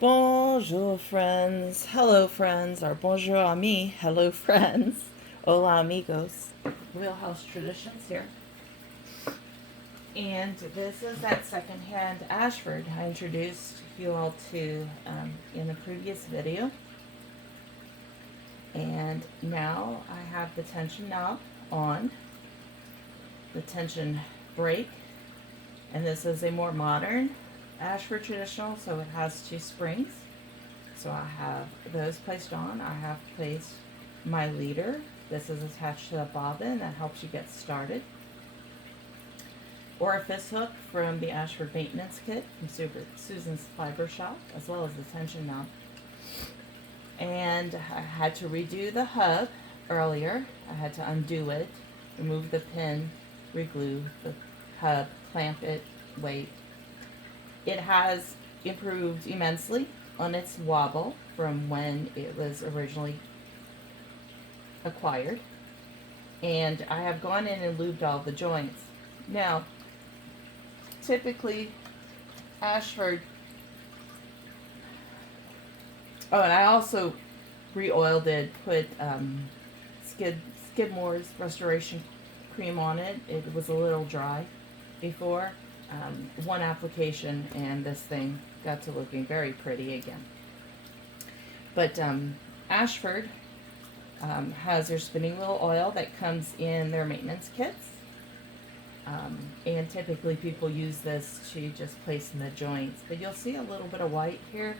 Bonjour, friends. Hello, friends. Or bonjour, ami. Hello, friends. Hola, amigos. Wheelhouse Traditions here. And this is that second Hand Ashford I introduced you all to in the previous video. And now I have the tension knob on, the tension brake. And this is a more modern Ashford Traditional, so it has two springs. So I have those placed on. I have placed my leader. This is attached to the bobbin that helps you get started. Orifice hook from the Ashford Maintenance Kit from Susan's Fiber Shop, as well as the tension knob. And I had to redo the hub earlier. I had to undo it, remove the pin, reglue the hub, clamp it, wait. It has improved immensely on its wobble from when it was originally acquired. And I have gone in and lubed all the joints. Now, typically, Ashford... Oh, and I also re-oiled it, put Skidmore's Restoration Cream on it. It was a little dry before. One application and this thing got to looking very pretty again. But Ashford has their spinning wheel oil that comes in their maintenance kits. And typically people use this to just place in the joints. But you'll see a little bit of white here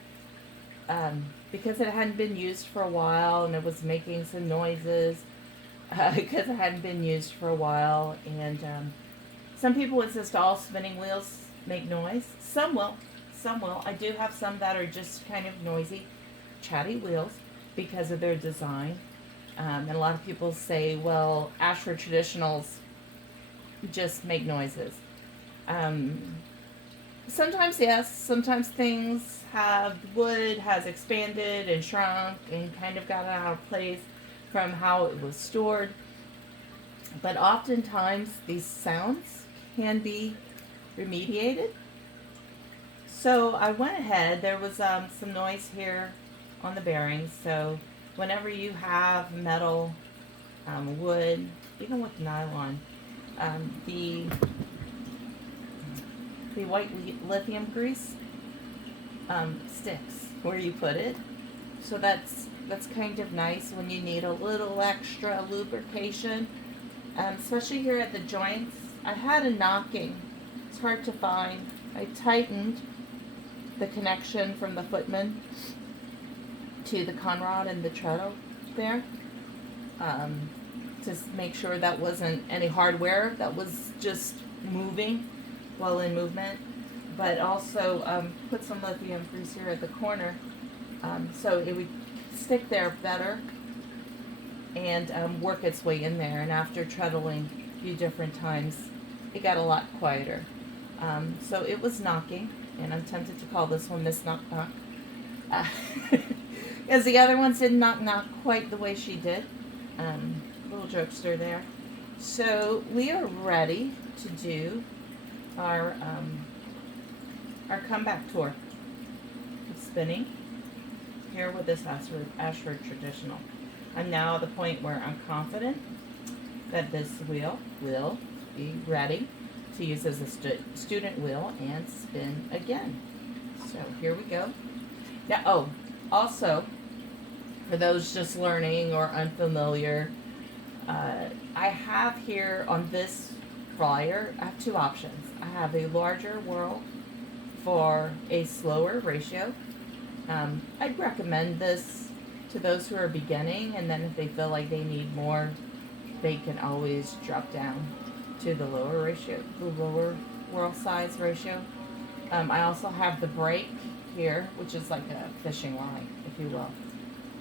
because it hadn't been used for a while and it was making some noises because it hadn't been used for a while. And some people insist all spinning wheels make noise. Some will. Some will. I do have some that are just kind of noisy, chatty wheels because of their design. And a lot of people say, well, Ashford Traditionals just make noises. Sometimes yes, sometimes things have, wood has expanded and shrunk and kind of got out of place from how it was stored. But oftentimes these sounds can be remediated. So I went ahead, there was some noise here on the bearings, so whenever you have metal, wood, even with nylon, the white lithium grease sticks where you put it. So that's kind of nice when you need a little extra lubrication, especially here at the joints. I had a knocking. It's hard to find. I tightened the connection from the footman to the conrod and the treadle there. To make sure that wasn't any hardware that was just moving while in movement, but also put some lithium grease here at the corner so it would stick there better and work its way in there. And after treadling a few different times, it got a lot quieter. So it was knocking, and I'm tempted to call this one Miss Knock Knock. Because the other ones didn't knock knock quite the way she did. Little jokester there. So we are ready to do our comeback tour of spinning here with this Ashford Traditional. I'm now at the point where I'm confident that this wheel will be ready to use as a student wheel and spin again. So here we go. Now, also, for those just learning or unfamiliar, I have here on this flyer, I have two options. I have a larger whirl for a slower ratio. I'd recommend this to those who are beginning, and then if they feel like they need more, they can always drop down to the lower ratio, the lower whirl size ratio. I also have the brake here, which is like a fishing line, if you will,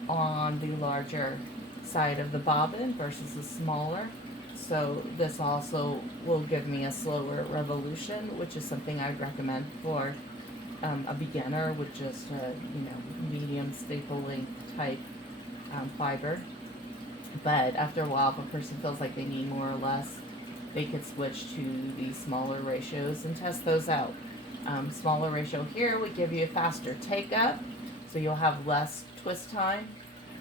on the larger side of the bobbin versus the smaller. So this also will give me a slower revolution, which is something I'd recommend for a beginner with just a medium staple length type fiber. But after a while, if a person feels like they need more or less, they could switch to the smaller ratios and test those out. Smaller ratio here would give you a faster take up, so you'll have less twist time.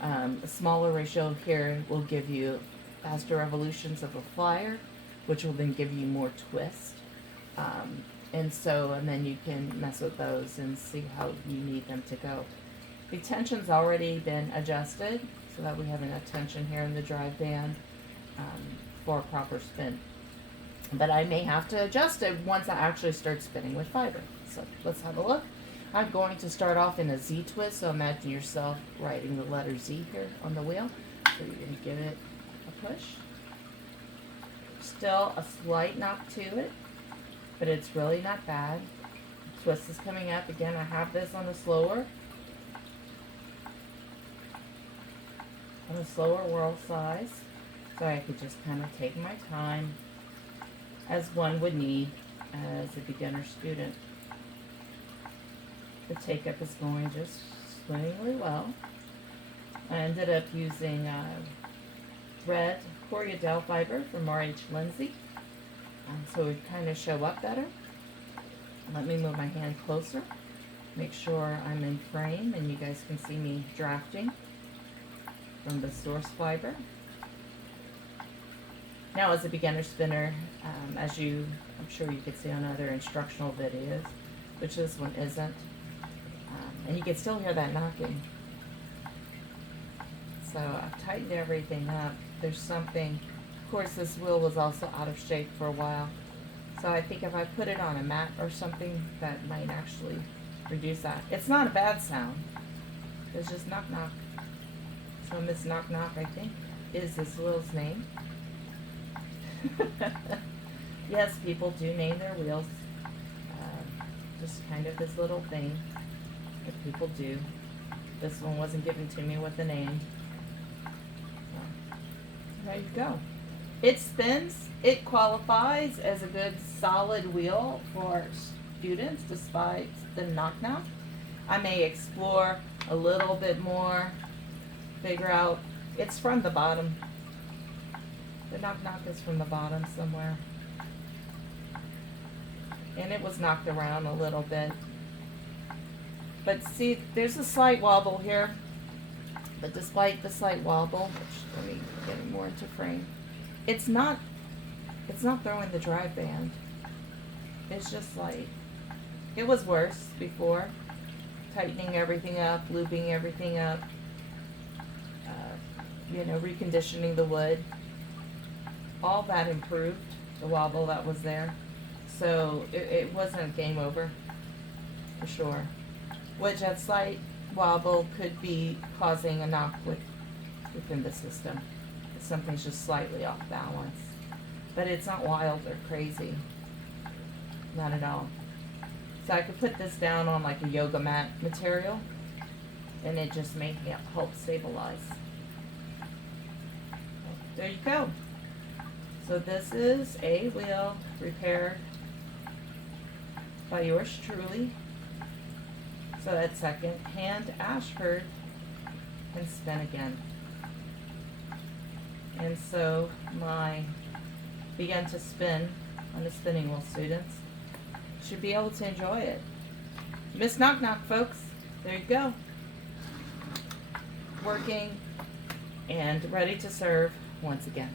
A smaller ratio here will give you faster revolutions of a flyer, which will then give you more twist. And then you can mess with those and see how you need them to go. The tension's already been adjusted so that we have enough tension here in the drive band for a proper spin. But I may have to adjust it once I actually start spinning with fiber. So let's have a look. I'm going to start off in a Z twist, so imagine yourself writing the letter Z here on the wheel. So you're going to give it a push. Still a slight knock to it, but it's really not bad. The twist is coming up. Again, I have this on a slower whirl size, so I could just kind of take my time as one would need as a beginner student. The take-up is going just swimmingly well. I ended up using red Coriadel fiber from R.H. Lindsay, so it would kind of show up better. Let me move my hand closer, make sure I'm in frame, and you guys can see me drafting from the source fiber. Now, as a beginner spinner, I'm sure you could see on other instructional videos, which this one isn't, and you can still hear that knocking. So I've tightened everything up. There's something, of course this wheel was also out of shape for a while, so I think if I put it on a mat or something, that might actually reduce that. It's not a bad sound, it's just knock knock. So Miss Knock Knock, I think, is this wheel's name. Yes, people do name their wheels. Just kind of this little thing that people do. This one wasn't given to me with a name. So, there you go. It spins. It qualifies as a good solid wheel for students despite the knock knock. I may explore a little bit more, figure out it's from the bottom. The knock knock is from the bottom somewhere. And it was knocked around a little bit. But see, there's a slight wobble here. But despite the slight wobble, which let me get more into frame, it's not throwing the drive band. It's just like, it was worse before. Tightening everything up, looping everything up, reconditioning the wood. All that improved the wobble that was there. So it wasn't game over, for sure. Which that slight wobble could be causing a knock within the system. If something's just slightly off balance. But it's not wild or crazy. Not at all. So I could put this down on like a yoga mat material, and it just may help stabilize. There you go. So this is a wheel repaired by yours truly. So that second, Hand Ashford can spin again. And so my begin to spin on the spinning wheel students should be able to enjoy it. Miss Knock Knock, folks. There you go. Working and ready to serve once again.